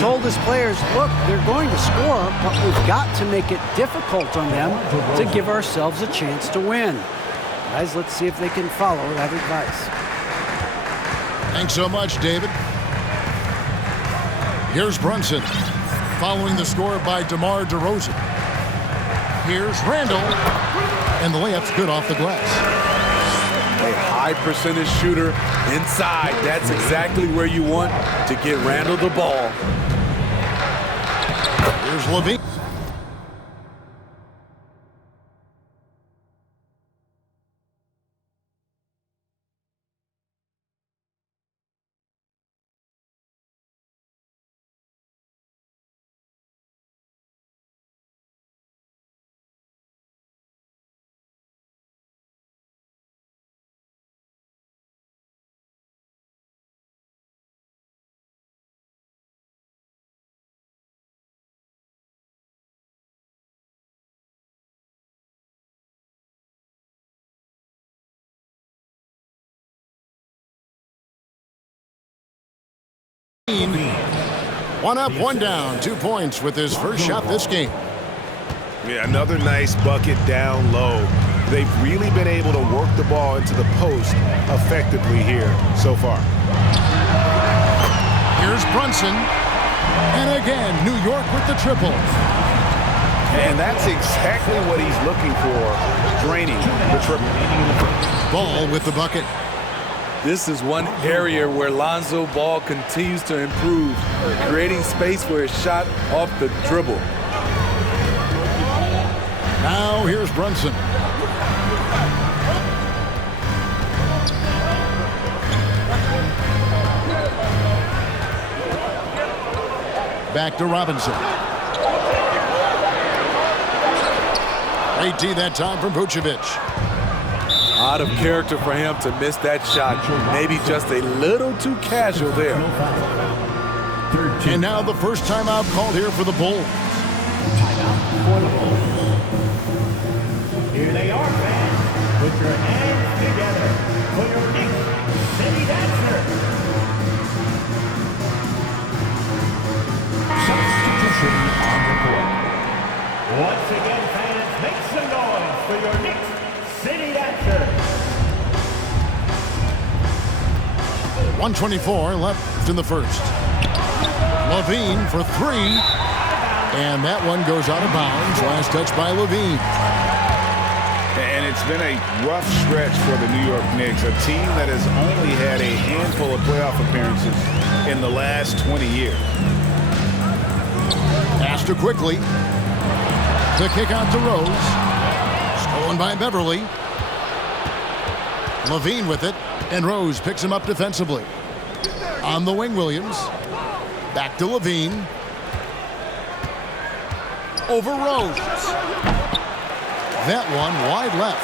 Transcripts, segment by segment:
told his players, look, they're going to score, but we've got to make it difficult on them to give ourselves a chance to win. Guys, let's see if they can follow that advice. Thanks so much, David. Here's Brunson, following the score by DeMar DeRozan. Here's Randall, and the layup's good off the glass. A high percentage shooter inside. That's exactly where you want to get Randall the ball. Here's LaVine. One up, one down, 2 points with his first shot this game. Yeah, another nice bucket down low. They've really been able to work the ball into the post effectively here so far. Here's Brunson. And again, New York with the triple. And that's exactly what he's looking for, draining the triple. Ball with the bucket. This is one area where Lonzo Ball continues to improve, creating space for his shot off the dribble. Now here's Brunson. Back to Robinson. Great D that time from Vucevic. Out of character for him to miss that shot. Maybe just a little too casual there. And now the first timeout called here for the Bulls. Here they are, fans. Put your hands together for your Knicks City Dancer. Substitution on the court. Once again, fans, make some noise for your Knicks City Dancer. 1:24 left in the first. LaVine for three. And that one goes out of bounds. Last touch by LaVine. And it's been a rough stretch for the New York Knicks, a team that has only had a handful of playoff appearances in the last 20 years. Astor quickly. The kick out to Rose. Stolen by Beverly. LaVine with it. And Rose picks him up defensively. On the wing, Williams. Back to LaVine. Over Rose. That one wide left.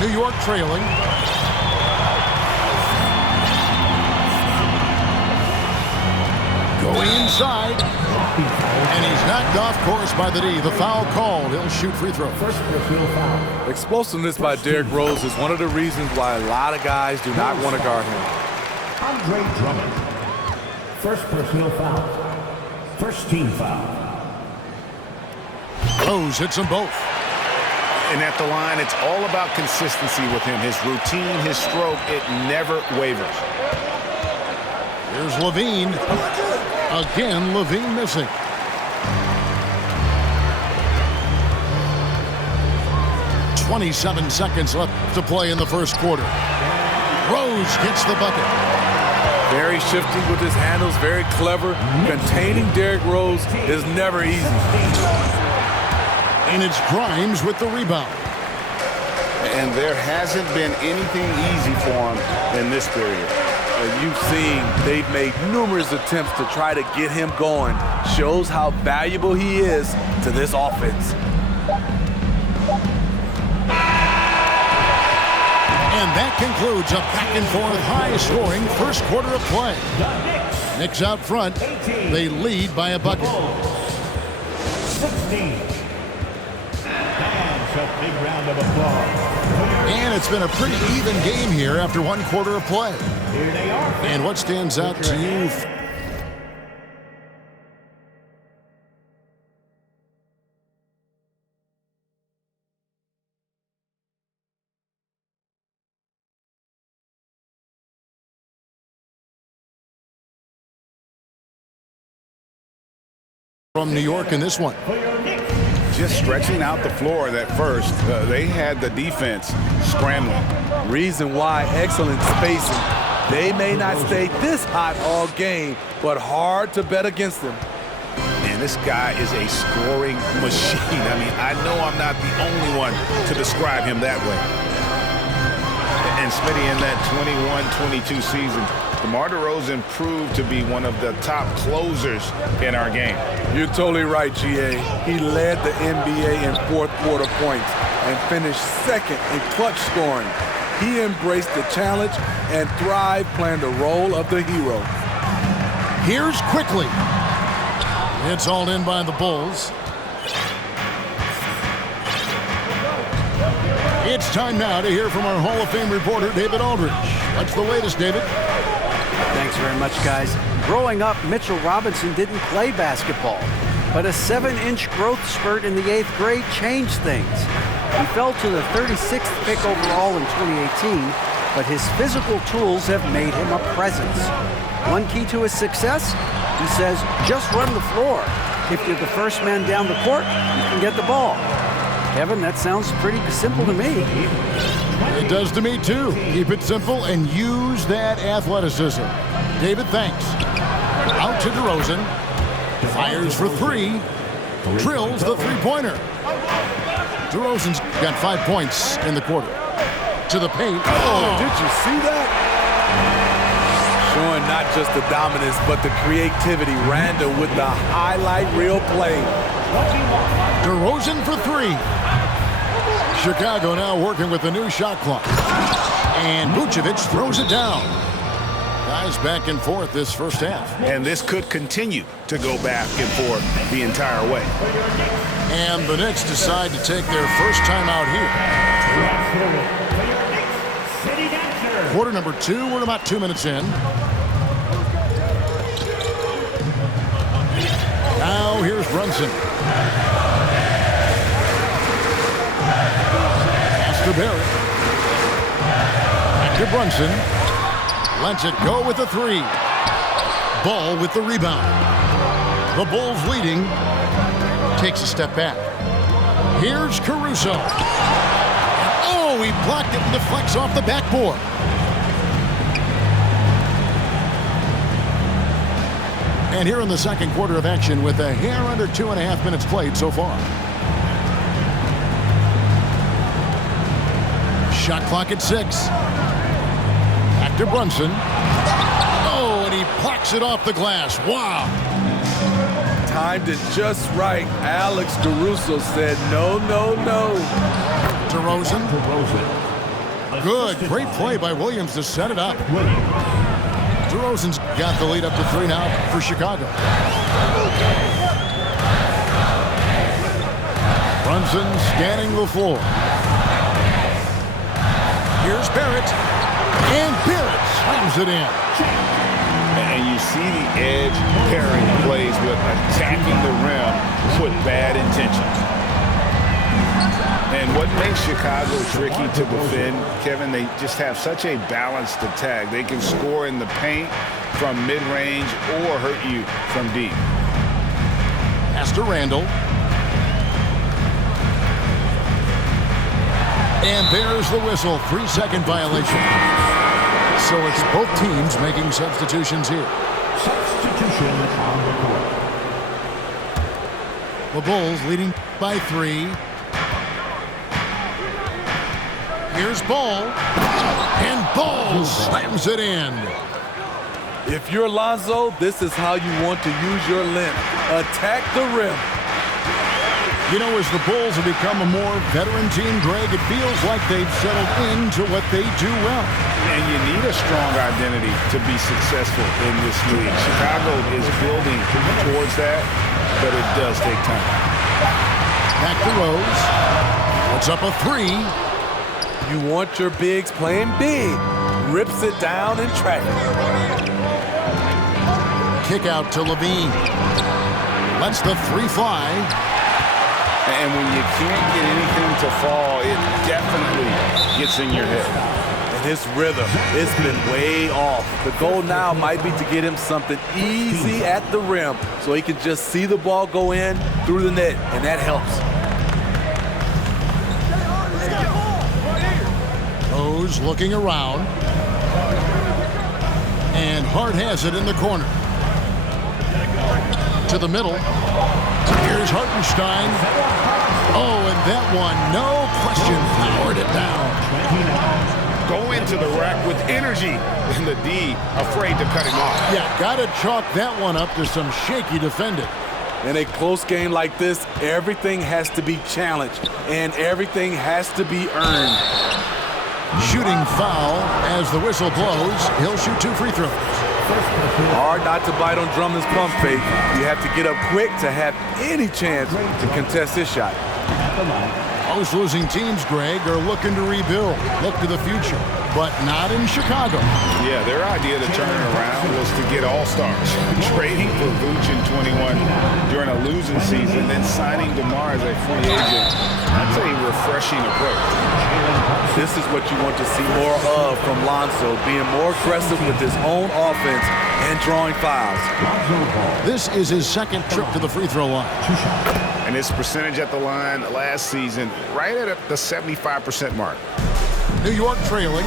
New York trailing. Going inside. And he's knocked off course by the D. The foul called. He'll shoot free throw. First personal foul. Explosiveness by Derrick Rose is one of the reasons why a lot of guys do not want to guard him. Andre Drummond. First personal foul. First team foul. Rose hits them both. And at the line, it's all about consistency with him. His routine, his stroke, it never wavers. Here's LaVine. Again, LaVine missing. .27 seconds left to play in the first quarter. Rose gets the bucket. Very shifty with his handles, very clever. Containing Derrick Rose is never easy. And it's Grimes with the rebound. And there hasn't been anything easy for him in this period. As you've seen, they've made numerous attempts to try to get him going. Shows how valuable he is to this offense. And that concludes a back-and-forth, high-scoring first quarter of play. Knicks out front. They lead by a bucket. 16. Fans, a big round of applause. And it's been a pretty even game here after one quarter of play. Here they are. And what stands out to you? from New York in this one. Just stretching out the floor at first. They had the defense scrambling. Reason why, excellent spacing. They may not stay this hot all game, but hard to bet against them. Man, this guy is a scoring machine. I mean, I know I'm not the only one to describe him that way. And Smitty, in that 21-22 season, DeMar DeRozan proved to be one of the top closers in our game. You're totally right, GA. He led the NBA in fourth quarter points and finished second in clutch scoring. He embraced the challenge and thrived playing the role of the hero. Here's Quickly. It's all in by the Bulls. It's time now to hear from our Hall of Fame reporter, David Aldridge. What's the latest, David? Thanks very much, guys. Growing up, Mitchell Robinson didn't play basketball, but a 7-inch growth spurt in the 8th grade changed things. He fell to the 36th pick overall in 2018, but his physical tools have made him a presence. One key to his success? He says, just run the floor. If you're the first man down the court, you can get the ball. Kevin, that sounds pretty simple to me. It does to me, too. Keep it simple and use that athleticism. David, thanks. Out to DeRozan. Fires for three. Drills the three-pointer. DeRozan's got 5 points in the quarter. To the paint. Oh, did you see that? Showing not just the dominance, but the creativity. Randall with the highlight reel play. DeRozan for three. Chicago now working with the new shot clock. And Vucevic throws it down. Guys back and forth this first half. And this could continue to go back and forth the entire way. And the Knicks decide to take their first time out here. Quarter number 2, we're about 2 minutes in. Now here's Brunson. Pass to Barrett. Back to Brunson. Lets it go with the three. Ball with the rebound. The Bulls leading. Takes a step back. Here's Caruso. Oh, he blocked it and deflects off the backboard. And here in the second quarter of action with a hair under 2.5 minutes played so far. Shot clock at 6. Back to Brunson. Oh, and he blocks it off the glass. Wow. Timed it just right. Alex Caruso said no, no, no. DeRozan. Good. Great play by Williams to set it up. DeRozan's got the lead up to 3 now for Chicago. Brunson scanning the floor. Here's Barrett. And Barrett slams it in. And you see the edge pairing plays with attacking the rim with bad intentions. And what makes Chicago tricky to defend, Kevin, they just have such a balanced attack. They can score in the paint from mid-range or hurt you from deep. Pass to Randall. And there's the whistle. 3-second violation. So it's both teams making substitutions here. Substitution on the court. The Bulls leading by 3. Here's Ball. And Ball slams it in. If you're Lonzo, this is how you want to use your length. Attack the rim. You know, as the Bulls have become a more veteran team, Greg, it feels like they've settled into what they do well. And you need a strong identity to be successful in this league. Chicago is building towards that, but it does take time. Back to Rose. Puts up a 3. You want your bigs playing big. Rips it down in traffic. Kick out to Levine. Lets the 3 fly. And when you can't get anything to fall, it definitely gets in your head. And his rhythm, it's been way off. The goal now might be to get him something easy at the rim so he can just see the ball go in through the net, and that helps. Rose looking around. And Hart has it in the corner. To the middle. Here's Hartenstein. Oh, and that one, no question, powered it down. Go into the rack with energy, and the D afraid to cut him off. Yeah, got to chalk that one up to some shaky defending. In a close game like this, everything has to be challenged, and everything has to be earned. Shooting foul as the whistle blows. He'll shoot 2 free throws. Hard not to bite on Drummond's pump fake. You have to get up quick to have any chance to contest this shot. Most losing teams, Greg, are looking to rebuild, look to the future, but not in Chicago. Yeah, their idea to turn it around was to get all-stars. Trading for Vooch in 21 during a losing season, then signing DeMar as a free agent. That's a refreshing approach. This is what you want to see more of from Lonzo, being more aggressive with his own offense and drawing fouls. This is his second trip to the free throw line. And his percentage at the line last season, right at the 75% mark. New York trailing.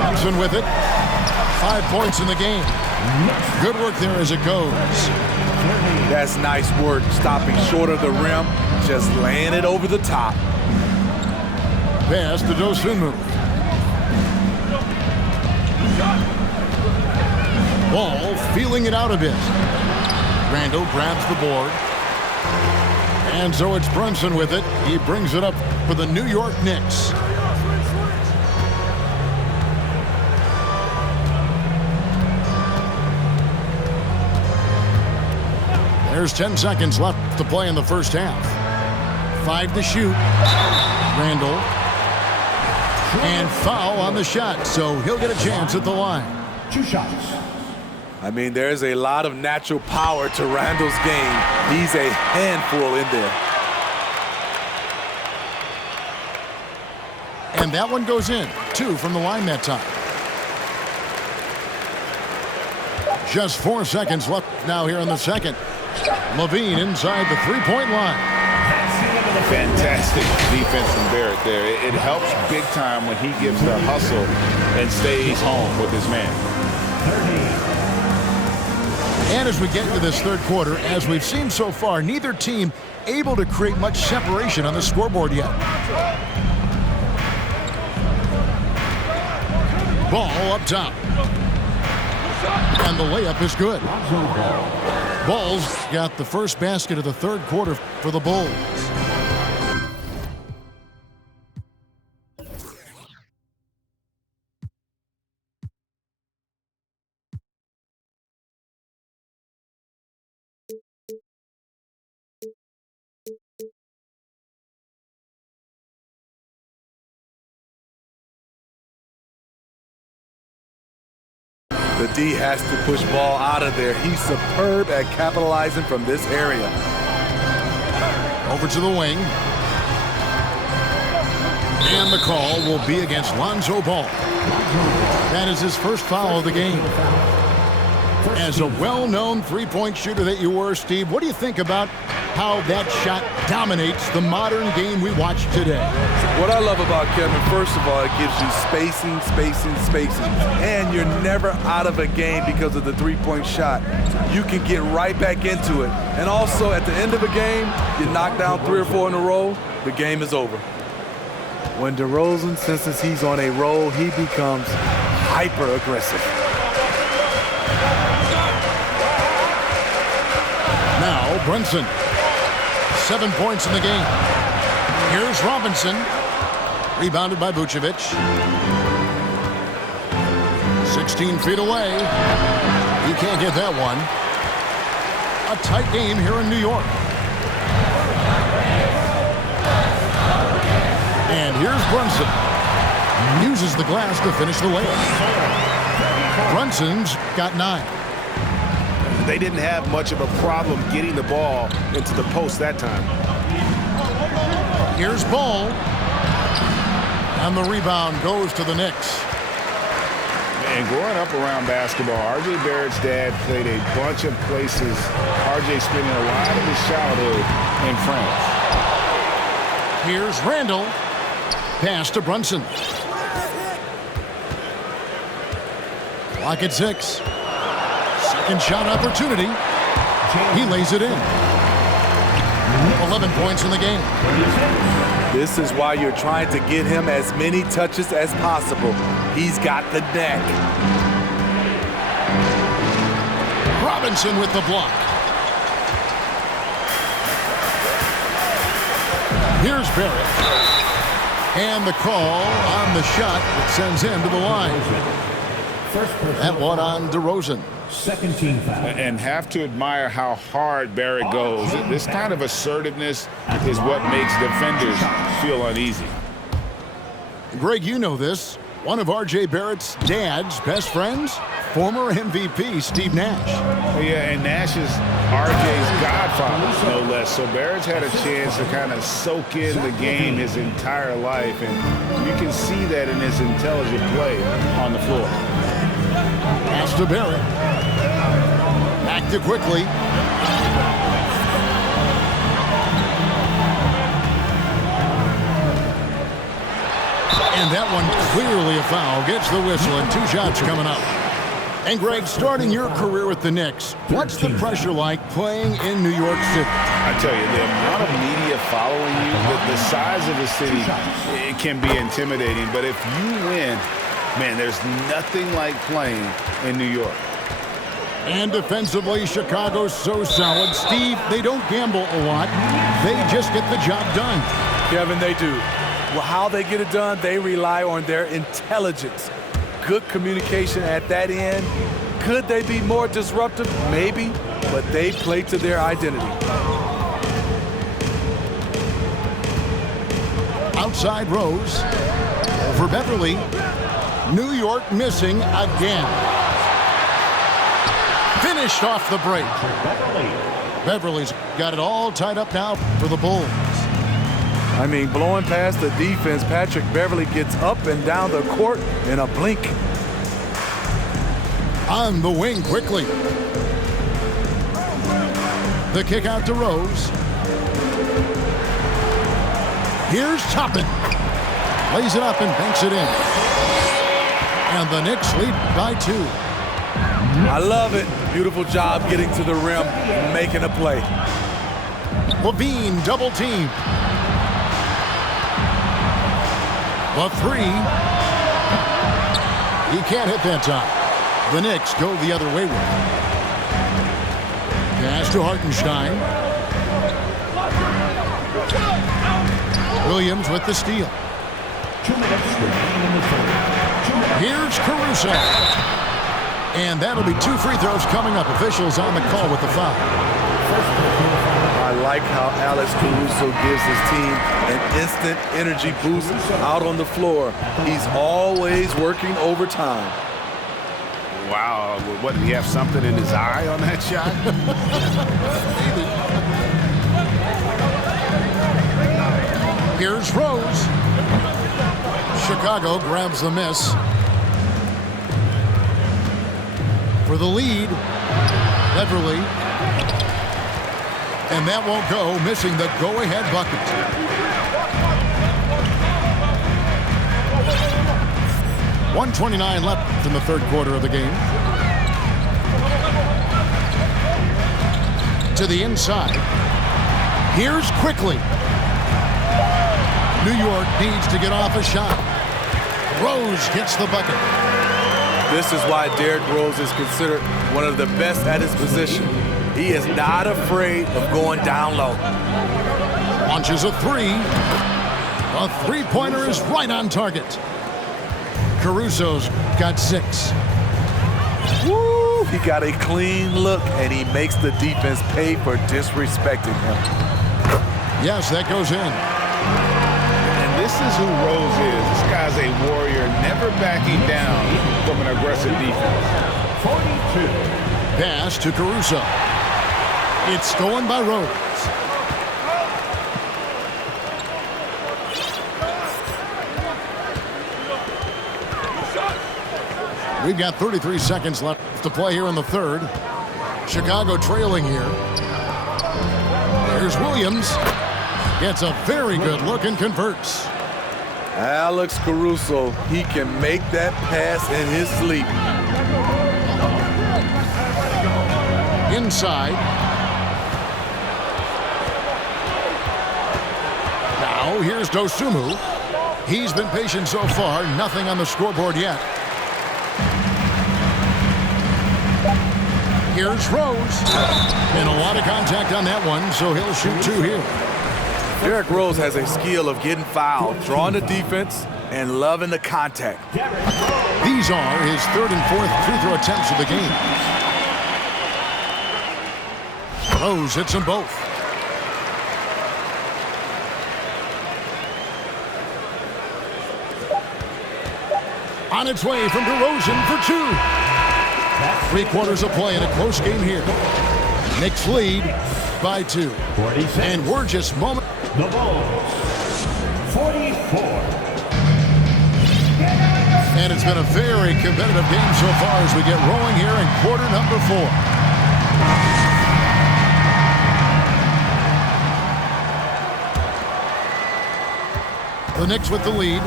Thompson with it. 5 points in the game. Good work there as it goes. That's nice work, stopping short of the rim, just laying it over the top. Pass to Dosunmu. Ball feeling it out a bit. Randall grabs the board. And so it's Brunson with it. He brings it up for the New York Knicks. There's 10 seconds left to play in the first half. 5 to shoot. Randall. And foul on the shot, so he'll get a chance at the line. 2 shots. I mean, there's a lot of natural power to Randall's game. He's a handful in there. And that one goes in. 2 from the line that time. Just 4 seconds left now here in the second. Levine inside the three-point line. Fantastic defense from Barrett there. It helps big time when he gives the hustle and stays home with his man. And as we get into this third quarter, as we've seen so far, neither team able to create much separation on the scoreboard yet. Ball up top. And the layup is good. Bulls got the first basket of the third quarter for the Bulls. The D has to push ball out of there. He's superb at capitalizing from this area. Over to the wing. And the call will be against Lonzo Ball. That is his first foul of the game. As a well-known three-point shooter that you were, Steve, what do you think about how that shot dominates the modern game we watch today? What I love about Kevin, first of all, it gives you spacing. And you're never out of a game because of the three-point shot. You can get right back into it. And also, at the end of a game, you knock down 3 or 4 in a row, the game is over. When DeRozan senses he's on a roll, he becomes hyper-aggressive. Now, Brunson. 7 points in the game. Here's Robinson. Rebounded by Vucevic. 16 feet away. He can't get that one. A tight game here in New York. And here's Brunson. Uses the glass to finish the layup. Brunson's got 9. They didn't have much of a problem getting the ball into the post that time. Here's Ball. And the rebound goes to the Knicks. And growing up around basketball, R.J. Barrett's dad played a bunch of places. R.J. spending a lot of his childhood in France. Here's Randall. Pass to Brunson. Clock at 6. Second shot opportunity. He lays it in. 11 points in the game. This is why you're trying to get him as many touches as possible. He's got the neck. Robinson with the block. Here's Barrett. And the call on the shot that sends him to the line. That one on DeRozan. Second team foul. And have to admire how hard Barrett goes. This kind of assertiveness is what makes defenders feel uneasy. Greg, you know this. One of R.J. Barrett's dad's best friends, former MVP Steve Nash. Yeah, and Nash is R.J.'s godfather, no less. So Barrett's had a chance to kind of soak in the game his entire life, and you can see that in his intelligent play on the floor. Pass to Barrett. Back to Quickly. And that one clearly a foul. Gets the whistle and 2 shots coming up. And Greg, starting your career with the Knicks, what's the pressure like playing in New York City? I tell you, the amount of media following you, the size of the city, it can be intimidating. But if you win, man, there's nothing like playing in New York. And defensively, Chicago's so solid. Steve, they don't gamble a lot. They just get the job done. Kevin, they do. Well, how they get it done, they rely on their intelligence. Good communication at that end. Could they be more disruptive? Maybe, but they play to their identity. Outside Rose. Over Beverly. New York missing again. Finished off the break. Beverly's got it all tied up now for the Bulls. I mean, blowing past the defense, Patrick Beverly gets up and down the court in a blink. On the wing quickly. The kick out to Rose. Here's Toppin. Lays it up and banks it in. And the Knicks lead by 2. I love it. Beautiful job getting to the rim, making a play. Levine double team. The 3. He can't hit that time. The Knicks go the other way with it. Pass to Hartenstein. Williams with the steal. 2 minutes remaining in the third. Here's Caruso. And that'll be 2 free throws coming up. Officials on the call with the foul. I like how Alex Caruso gives his team an instant energy boost out on the floor. He's always working overtime. Wow, what, did he have something in his eye on that shot? Here's Rose. Chicago grabs the miss. For the lead, Beverly. And that won't go, missing the go-ahead bucket. .129 left in the third quarter of the game. To the inside. Here's Quickly. New York needs to get off a shot. Rose gets the bucket. This is why Derrick Rose is considered one of the best at his position. He is not afraid of going down low. Launches a 3. A three-pointer is right on target. Caruso's got 6. Woo! He got a clean look, and he makes the defense pay for disrespecting him. Yes, that goes in. And this is who Rose is. This guy's a warrior, never backing down from an aggressive defense. 42. Pass to Caruso. It's stolen by Rose. We've got 33 seconds left to play here in the third. Chicago trailing here. Here's Williams. Gets a very good look and converts. Alex Caruso, he can make that pass in his sleep. Inside. Now here's Dosunmu. He's been patient so far. Nothing on the scoreboard yet. Here's Rose. And a lot of contact on that one, so he'll shoot two here. Derrick Rose has a skill of getting fouled, drawing the defense, and loving the contact. These are his third and fourth free throw attempts of the game. Rose hits them both. On its way from DeRozan for two. 3/4 of play in a close game here. Knicks lead by 2. And we're just moments. The Bulls, 44. And it's been a very competitive game so far as we get rolling here in quarter number 4. The Knicks with the lead.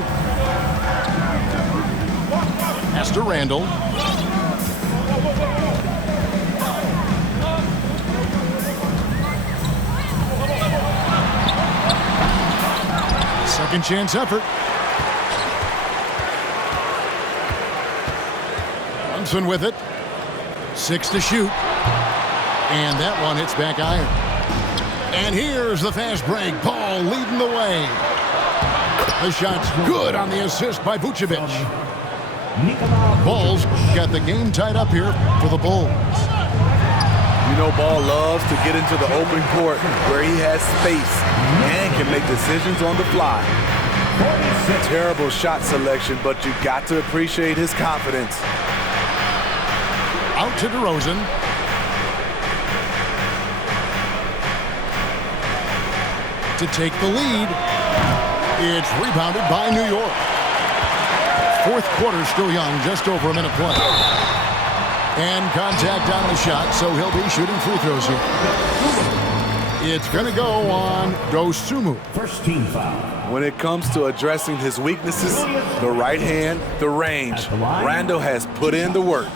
Esther Randall. Second chance effort. Brunson with it. 6 to shoot. And that one hits back iron. And here's the fast break. Ball leading the way. The shot's good on the assist by Vucevic. Ball's got the game tied up here for the Bulls. You know, Ball loves to get into the open court where he has space and can make decisions on the fly. Terrible shot selection, but you got to appreciate his confidence. Out to DeRozan. To take the lead. It's rebounded by New York. Fourth quarter still young, just over a minute play. And contact on the shot, so he'll be shooting free throws here. It's going to go on Dosunmu. First team foul. When it comes to addressing his weaknesses, the right hand, the range, Randall has put in the work.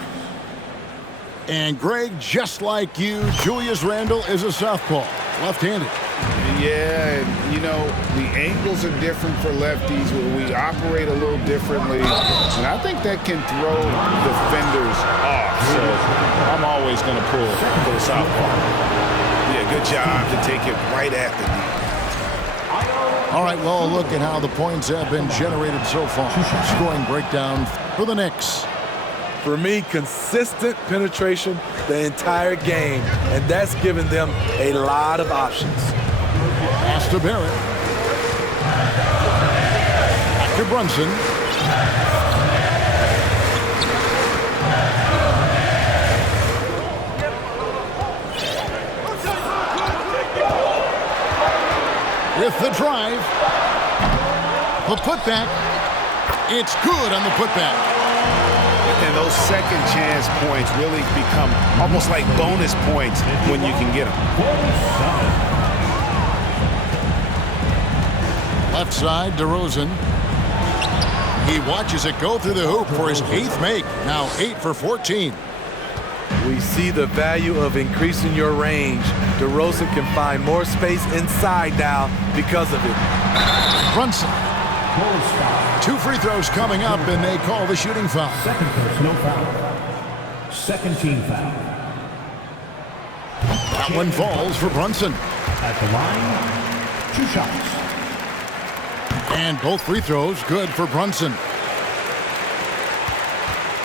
And Greg, just like you, Julius Randle is a southpaw, left-handed. Yeah, and you know, the angles are different for lefties. We operate a little differently, and I think that can throw defenders off. So I'm always going to pull for the southpaw. Yeah, good job to take it right at the knee. All right, well, look at how the points have been generated so far. Scoring breakdown for the Knicks. For me, consistent penetration the entire game, and that's given them a lot of options. Pass to Barrett. Back to Brunson. With the drive. The putback. It's good on the putback. And those second chance points really become almost like bonus points when you can get them. Left side, DeRozan. He watches it go through the hoop for his 8th make. Now 8 for 14. We see the value of increasing your range. DeRozan can find more space inside now because of it. Brunson. 2 free throws coming up, and they call the shooting foul. Second personal foul. Second team foul. That one falls for Brunson. At the line, 2 shots. And both free throws good for Brunson.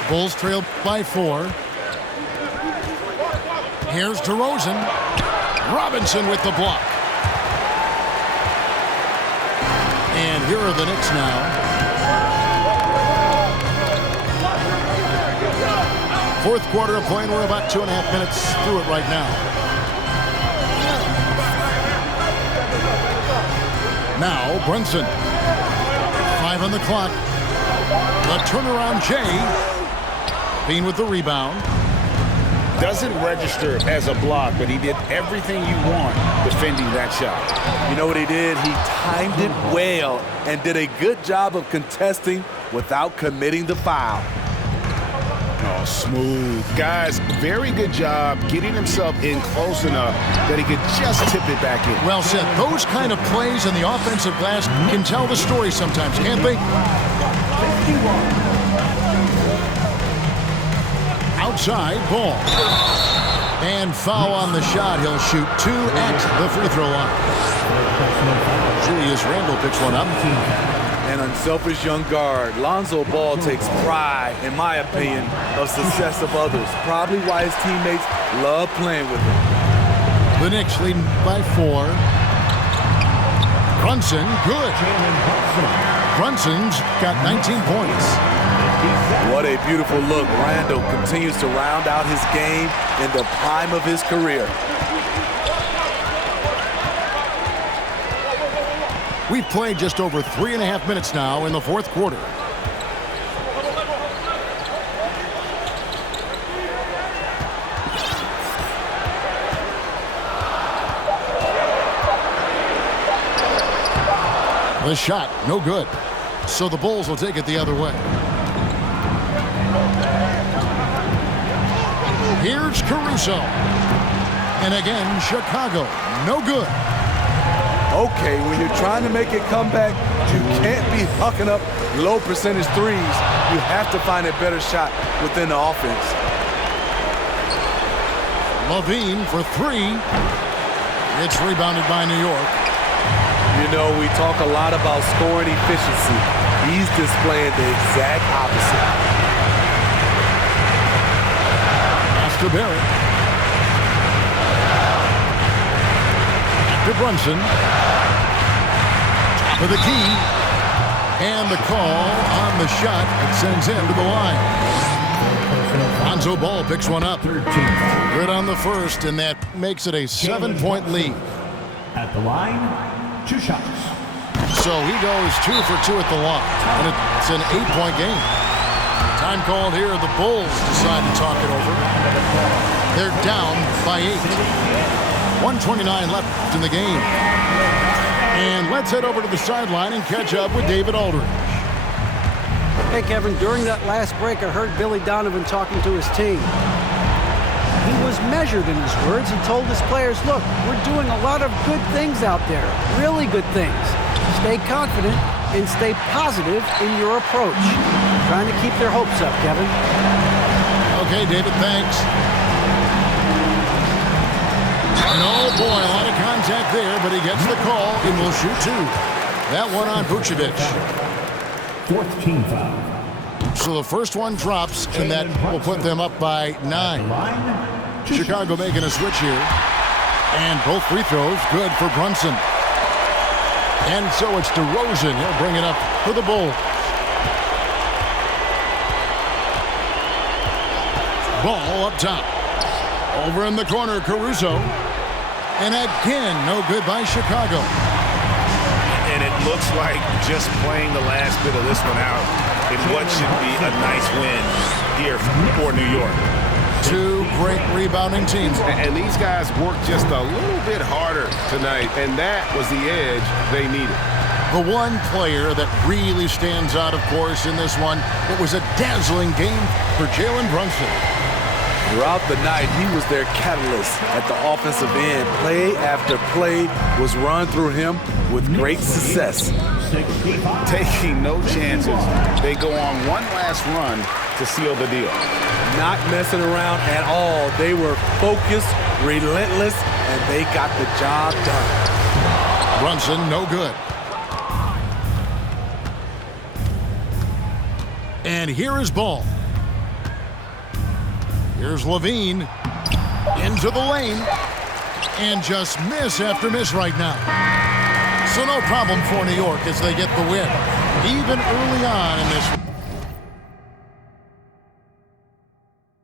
Bulls trail by 4. Here's DeRozan. Robinson with the block. And here are the Knicks now. Fourth quarter of play, and we're about 2.5 minutes through it right now. Now, Brunson. 5 on the clock. The turnaround Jay. Bean with the rebound. Doesn't register as a block, but he did everything you want defending that shot. You know what he did? He timed it well and did a good job of contesting without committing the foul. Oh, smooth. Guys, very good job getting himself in close enough that he could just tip it back in. Well said. Those kind of plays in the offensive glass can tell the story sometimes, can't they? 51. Outside, Ball. And foul on the shot. He'll shoot 2 at the free throw line. Julius Randle picks one up. An unselfish young guard. Lonzo Ball takes pride, in my opinion, of success of others. Probably why his teammates love playing with him. The Knicks leading by 4. Brunson, good. Brunson's got 19 points. What a beautiful look. Randle continues to round out his game in the prime of his career. We've played just over 3.5 minutes now in the fourth quarter. The shot, no good. So the Bulls will take it the other way. Here's Caruso. And again, Chicago, no good. Okay, when you're trying to make it come back, you can't be hucking up low percentage threes. You have to find a better shot within the offense. LaVine for 3. It's rebounded by New York. You know, we talk a lot about scoring efficiency. He's displaying the exact opposite. Pass to Barrett. To Brunson. For the key. And the call on the shot. It sends him to the line. Lonzo Ball picks one up. Good on the first, and that makes it a 7-point lead. At the line, 2 shots. So he goes 2 for 2 at the line, and it's an 8-point game. Time called here. The Bulls decide to talk it over. They're down by 8. 1:29 left in the game. And let's head over to the sideline and catch up with David Aldridge. Hey, Kevin, during that last break, I heard Billy Donovan talking to his team. He was measured in his words. He told his players, look, we're doing a lot of good things out there, really good things. Stay confident and stay positive in your approach. Trying to keep their hopes up, Kevin. Okay, David, thanks. And oh boy, a lot of contact there, but he gets the call and will shoot 2. That one on Vucevic. 4th team foul. So the first one drops, and that will put them up by 9. Line, Chicago making a switch here. And both free throws good for Brunson. And so it's DeRozan. He'll bring it up for the Bulls. Ball up top. Over in the corner, Caruso. And again, no good by Chicago. And it looks like just playing the last bit of this one out in what should be a nice win here for New York. 2 great rebounding teams. And these guys worked just a little bit harder tonight, and that was the edge they needed. The one player that really stands out, of course, in this one, it was a dazzling game for Jalen Brunson. Throughout the night, he was their catalyst at the offensive end. Play after play was run through him with great success. Taking no chances. They go on one last run to seal the deal. Not messing around at all. They were focused, relentless, and they got the job done. Brunson, no good. And here is Ball. Here's LaVine into the lane and just miss after miss right now. So no problem for New York as they get the win, even early on in this.